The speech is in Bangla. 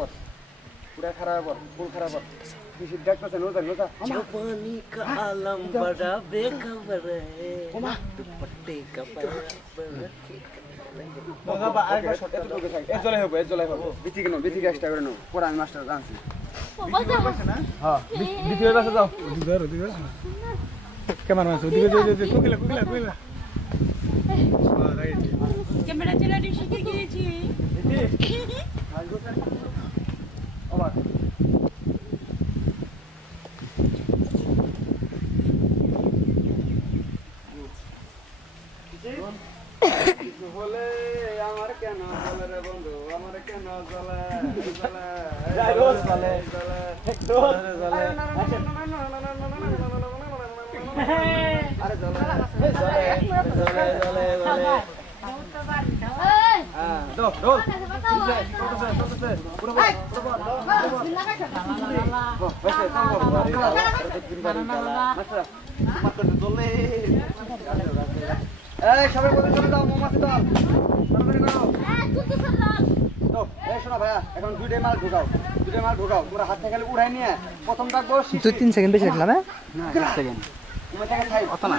পর পুরা খারাপ পর ফুল খারাপ পর किसी डॉक्टर से नोता नोता जवानी का आलम बड़ा बेखबर है दुपट्टे का बाबा आएगा शॉट तो के साइड ए जले हो बिथि के नो बिथि के एक्स्ट्रा करे नो पूरा আমি মাস্টার জানছি हां बिथि के पास जाओ उधर कैमरा में उधर दे कोकिला कोकिला कोकिला हां राइट कैमरा चला दी शिखर गिरेছি आज गो सर अबाक বলে আমার কেন বলে রে বন্ধু আমার কেন জ্বলে জ্বলে যাই রোজ জ্বলে জ্বলে রোজ জ্বলে আরে জ্বলে জ্বলে জ্বলে জ্বলে জ্বলে হ্যাঁ দো রোজ পুরো এই সবাই বলে চলে দাও মোমাছি দাও তাড়াতাড়ি করো তুই তো সালাম তো এই শোনা ভাইয়া এখন দুইটা মাল ঢোকাও পুরো হাত থেকে উড়াই নিয়ে প্রথম ডাকবো 2-3 সেকেন্ড বেশি রাখলাম না 1 সেকেন্ড তুমি টাকা খাই অত না